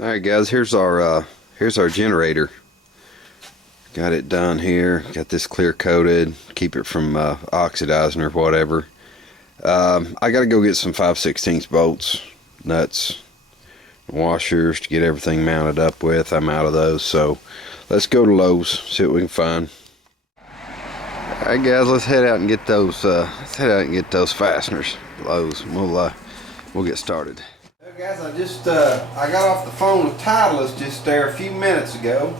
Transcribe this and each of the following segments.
Alright guys, here's our generator. Got it done here. Got this clear coated, keep it from oxidizing or whatever. I gotta go get some 5/16 bolts, nuts, washers to get everything mounted up with. I'm out of those, so let's go to Lowe's, see what we can find. Alright guys, let's head out and get those fasteners. Lowe's. We'll get started. Guys, I got off the phone with Titleist just there a few minutes ago.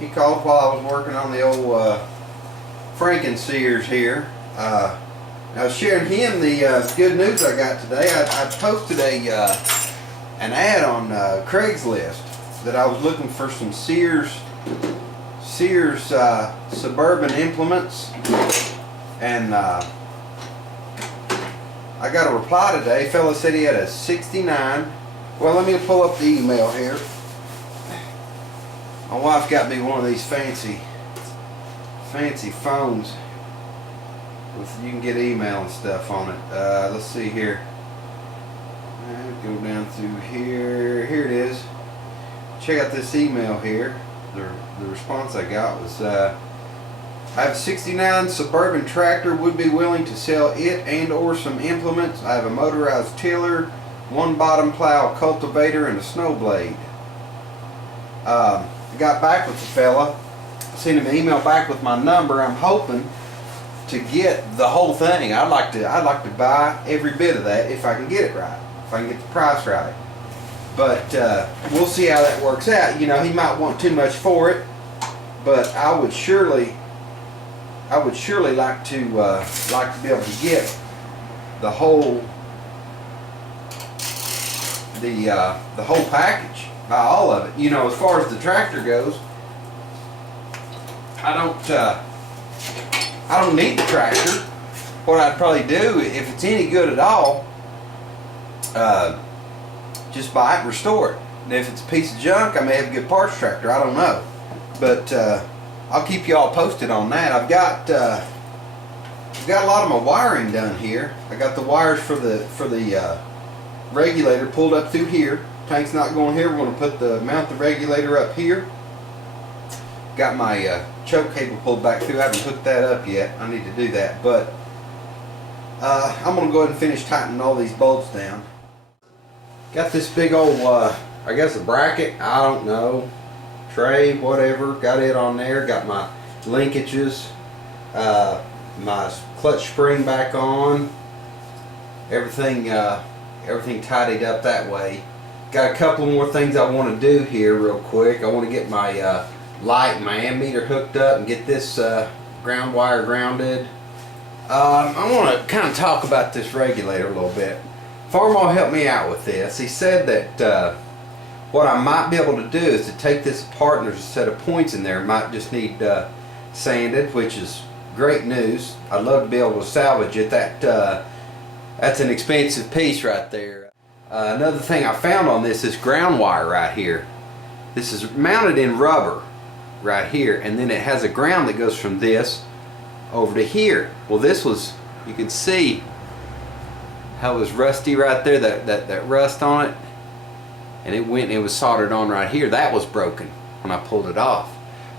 He called while I was working on the old Frankenstein here. I was sharing him the good news I got today. I posted an ad on Craigslist that I was looking for some Sears Suburban implements, and I got a reply today. Fella said he had a 69. Well, let me pull up the email here. My wife got me one of these fancy phones with, you can get email and stuff on it. Let's see here. Go down through here. Here it is. Check out this email here. The response I got was, I have a 69 Suburban tractor, would be willing to sell it and or some implements. I have a motorized tiller, one bottom plow, cultivator, and a snow blade. I got back with the fella, sent him an email back with my number. I'm hoping to get the whole thing. I'd like to buy every bit of that if I can get it right, if I can get the price right. But we'll see how that works out. You know, he might want too much for it, but I would surely like to be able to get the whole package, buy all of it. You know, as far as the tractor goes, I don't need the tractor. What I'd probably do, if it's any good at all, just buy it and restore it. And if it's a piece of junk, I may have a good parts tractor. I don't know, but I'll keep you all posted on that. I've got a lot of my wiring done here. I got the wires for the regulator pulled up through here. Tank's not going here. We're going to mount the regulator up here. Got my choke cable pulled back through. I haven't hooked that up yet. I need to do that, but I'm going to go ahead and finish tightening all these bolts down. Got this big old, I guess a bracket. I don't know. Tray, whatever, got it on there. Got my linkages, my clutch spring back on, everything tidied up that way. Got a couple more things I want to do here real quick. I want to get my light and my ammeter hooked up and get this ground wire grounded. I want to kind of talk about this regulator a little bit. Farmall helped me out with this. He said that what I might be able to do is to take this apart, and there's a set of points in there. Might just need sanded, which is great news. I'd love to be able to salvage it. That's an expensive piece right there. Another thing I found on this is ground wire right here. This is mounted in rubber right here, and then it has a ground that goes from this over to here. Well, this was, you can see how it was rusty right there, that rust on it. And it was soldered on right here. That was broken when I pulled it off.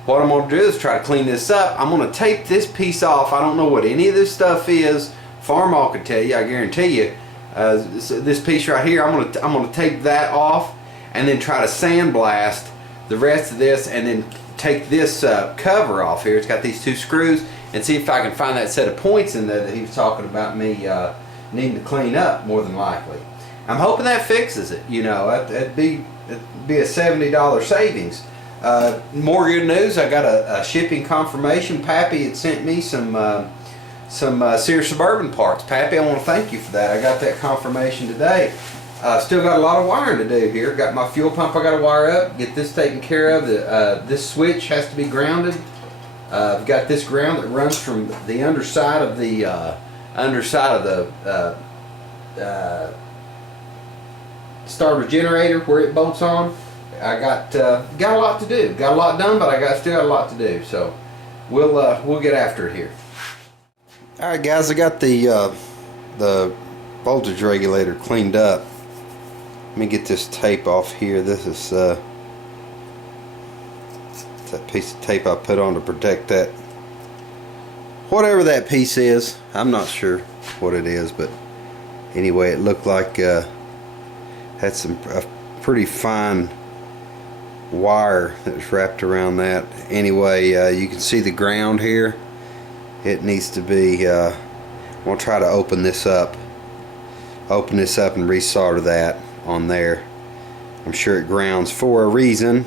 What I'm going to do is try to clean this up. I'm going to tape this piece off. I don't know what any of this stuff is. Farmall could tell you, I guarantee you. This piece right here, I'm going to tape that off and then try to sandblast the rest of this, and then take this cover off here. It's got these two screws, and see if I can find that set of points in there that he was talking about me needing to clean up, more than likely. I'm hoping that fixes it. You know, it'd be a $70 savings. More good news. I got a shipping confirmation. Pappy had sent me some Sears Suburban parts. Pappy, I want to thank you for that. I got that confirmation today. Still got a lot of wiring to do here. Got my fuel pump I got to wire up. Get this taken care of. This switch has to be grounded. I've got this ground that runs from the underside of the starter generator where it bolts on. I got a lot to do. Got a lot done, but still got a lot to do. So we'll get after it here. All right, guys. I got the voltage regulator cleaned up. Let me get this tape off here. This is that piece of tape I put on to protect that. Whatever that piece is, I'm not sure what it is, but anyway, it looked like had some pretty fine wire that was wrapped around that. Anyway, you can see the ground here. It needs to be. I'm gonna try to open this up and resolder that on there. I'm sure it grounds for a reason,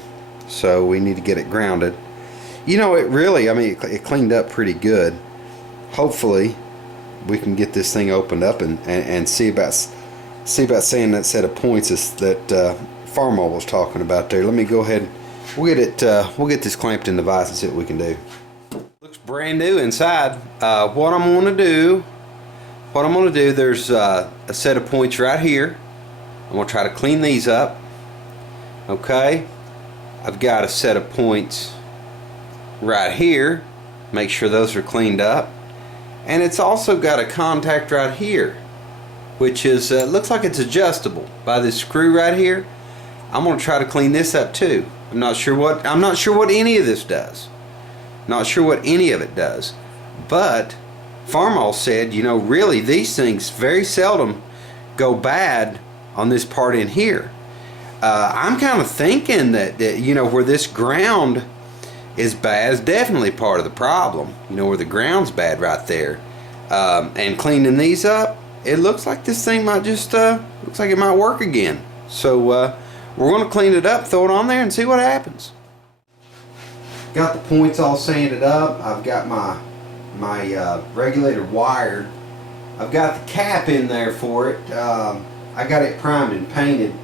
so we need to get it grounded. You know, it really, I mean, it cleaned up pretty good. Hopefully we can get this thing opened up and see about saying that set of points is that Farmall was talking about there. Let me go ahead, we'll get this clamped in the vise and see what we can do. Looks brand new inside. What I'm gonna do, there's a set of points right here. I'm gonna try to clean these up. Okay, I've got a set of points right here. Make sure those are cleaned up. And it's also got a contact right here, which is looks like it's adjustable by this screw right here. I'm going to try to clean this up too. I'm not sure what any of this does. Not sure what any of it does. But Farmall said, you know, really these things very seldom go bad on this part in here. I'm kind of thinking that you know, where this ground is bad is definitely part of the problem. You know, where the ground's bad right there. And cleaning these up, it looks like this thing might just looks like it might work again. So we're going to clean it up, throw it on there, and see what happens. Got the points all sanded up. I've got my regulator wired. I've got the cap in there for it. I got it primed and painted.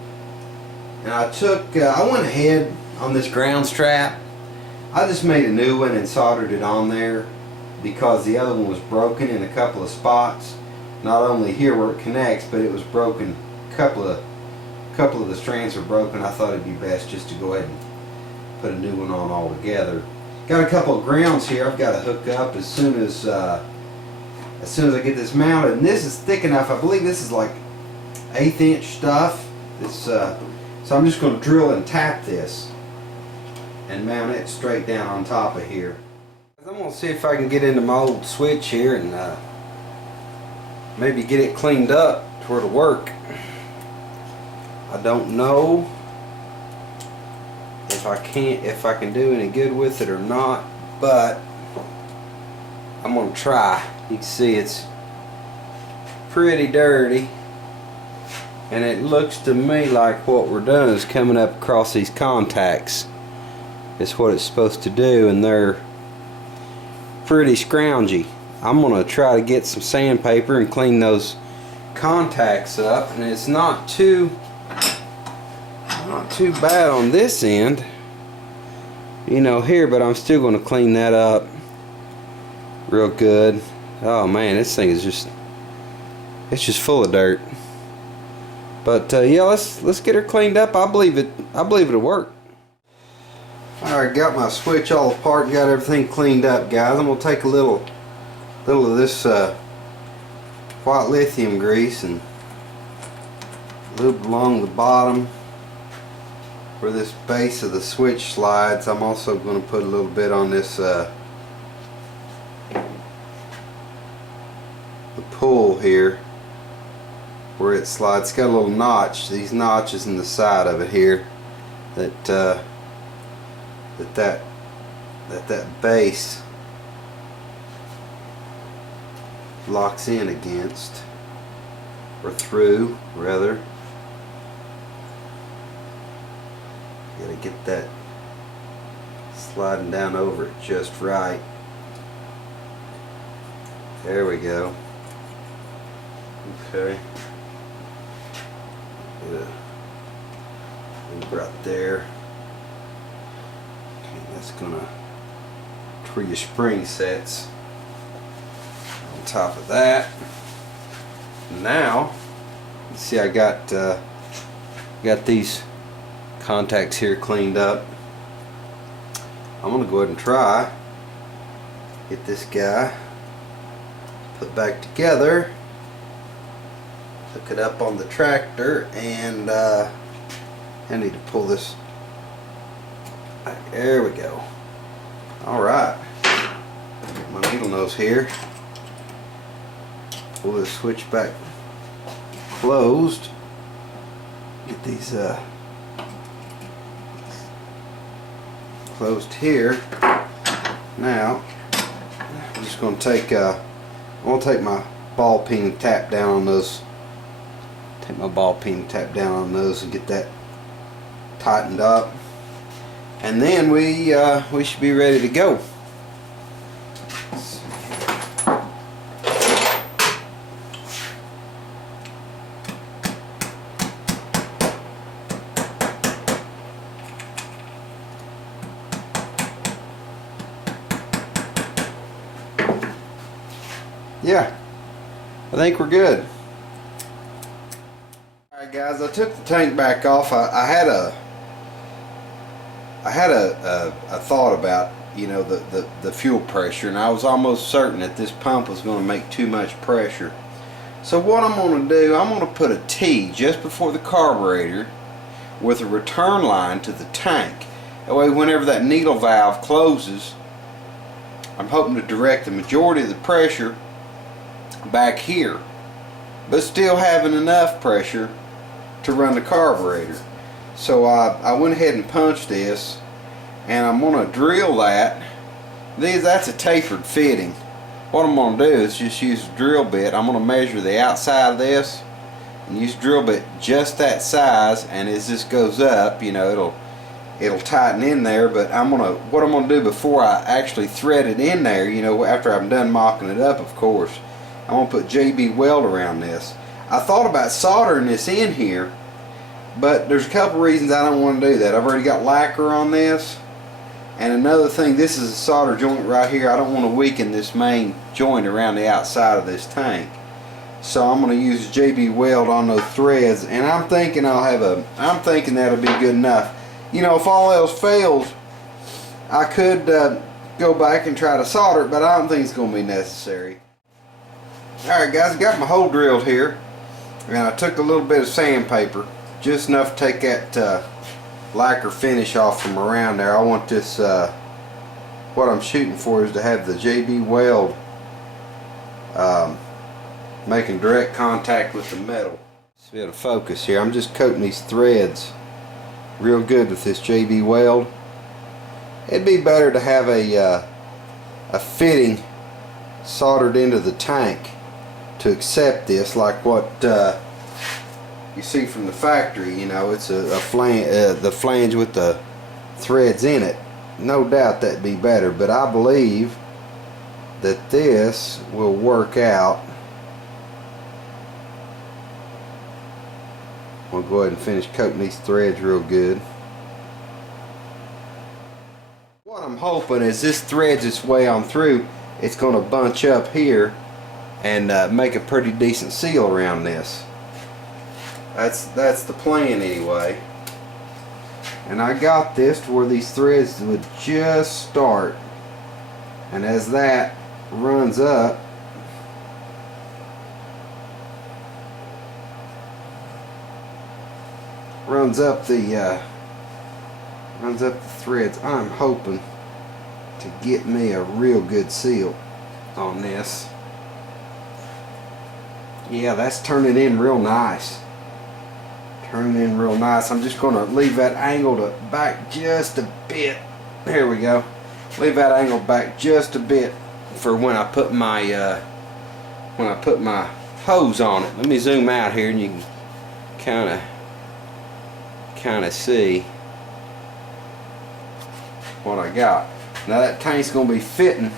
And I went ahead on this ground strap. I just made a new one and soldered it on there because the other one was broken in a couple of spots. Not only here where it connects, but it was broken. A couple of the strands were broken. I thought it'd be best just to go ahead and put a new one on altogether. Got a couple of grounds here I've got to hook up as soon as I get this mounted. And this is thick enough. I believe this is like 1/8 inch stuff. So I'm just going to drill and tap this and mount it straight down on top of here. I'm going to see if I can get into my old switch here and maybe get it cleaned up to where it'll work. I don't know if I can do any good with it or not, but I'm going to try. You can see it's pretty dirty, and it looks to me like what we're doing is coming up across these contacts. It's what it's supposed to do, and they're pretty scroungy. I'm going to try to get some sandpaper and clean those contacts up, and it's not too bad on this end, you know, here, but I'm still going to clean that up real good. Oh man, this thing is just full of dirt. But yeah, let's get her cleaned up. I believe it'll work. Alright, got my switch all apart and got everything cleaned up, guys. I'm gonna take a little of this white lithium grease and lube along the bottom where this base of the switch slides. I'm also going to put a little bit on this the pull here where it slides. It's got a little notch, these notches in the side of it here that base locks in against, or through rather. Gotta get that sliding down over it just right. There we go. Okay. Get a loop right there. Okay, that's gonna where your spring sets. On top of that, now you see I got these contacts here cleaned up. I'm gonna go ahead and try get this guy put back together Hook it up on the tractor, and I need to pull this. There we go. Alright. Get my needle nose here. Pull this switch back closed. Get these closed here. Now I'm just going to take my ball peen and tap down on those. Take my ball peen and tap down on those and get that tightened up, and then we should be ready to go. Yeah, I think we're good. Alright guys, I took the tank back off. I had a thought about, you know, the fuel pressure, and I was almost certain that this pump was going to make too much pressure. So what I'm going to do, I'm going to put a T just before the carburetor with a return line to the tank. That way whenever that needle valve closes, I'm hoping to direct the majority of the pressure back here, but still having enough pressure to run the carburetor. So I went ahead and punched this, and I'm going to drill that. That's a tapered fitting. What I'm going to do is just use a drill bit. I'm going to measure the outside of this and use a drill bit just that size, and as this goes up, you know, it'll tighten in there. But what I'm going to do before I actually thread it in there, you know, after I'm done mocking it up, of course, I'm going to put JB weld around this. I thought about soldering this in here, but there's a couple reasons I don't want to do that. I've already got lacquer on this, and another thing, this is a solder joint right here. I don't want to weaken this main joint around the outside of this tank, so I'm going to use JB weld on those threads, and I'm thinking that'll be good enough. You know, if all else fails, I could go back and try to solder it, but I don't think it's going to be necessary. Alright guys, I got my hole drilled here, and I took a little bit of sandpaper, just enough to take that lacquer finish off from around there. I want this, what I'm shooting for is to have the JB weld making direct contact with the metal. Let's be able to focus here. I'm just coating these threads real good with this JB weld. It'd be better to have a fitting soldered into the tank to accept this, like what you see from the factory. You know, it's the flange with the threads in it. No doubt that'd be better, but I believe that this will work out. We'll go ahead and finish coating these threads real good. What I'm hoping is this threads its way on through, it's going to bunch up here and make a pretty decent seal around this. That's the plan anyway. And I got this to where these threads would just start, and as that runs up, the threads, I'm hoping to get me a real good seal on this. Yeah, that's turning in real nice. Turning in real nice. I'm just going to leave that angle back just a bit. There we go. Leave that angle back just a bit for when I put my hose on it. Let me zoom out here and you can kind of see what I got. Now that tank's going to be fitting.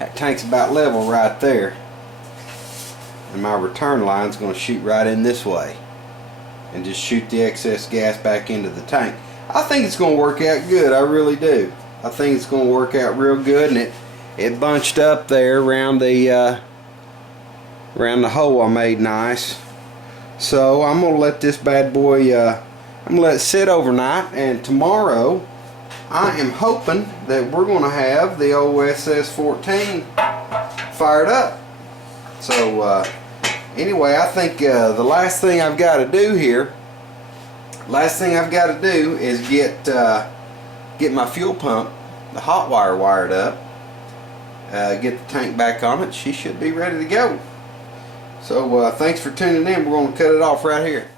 That tank's about level right there, and my return line's going to shoot right in this way and just shoot the excess gas back into the tank. I think it's going to work out good. I really do. I think it's going to work out real good, and it bunched up there around the hole I made nice. So I'm going to let this bad boy, I'm going to let it sit overnight, and tomorrow I am hoping that we're going to have the old SS-14 fired up. So Anyway, I think the last thing I've got to do here, is get my fuel pump, the hot wire, wired up, get the tank back on it. She should be ready to go. So thanks for tuning in. We're going to cut it off right here.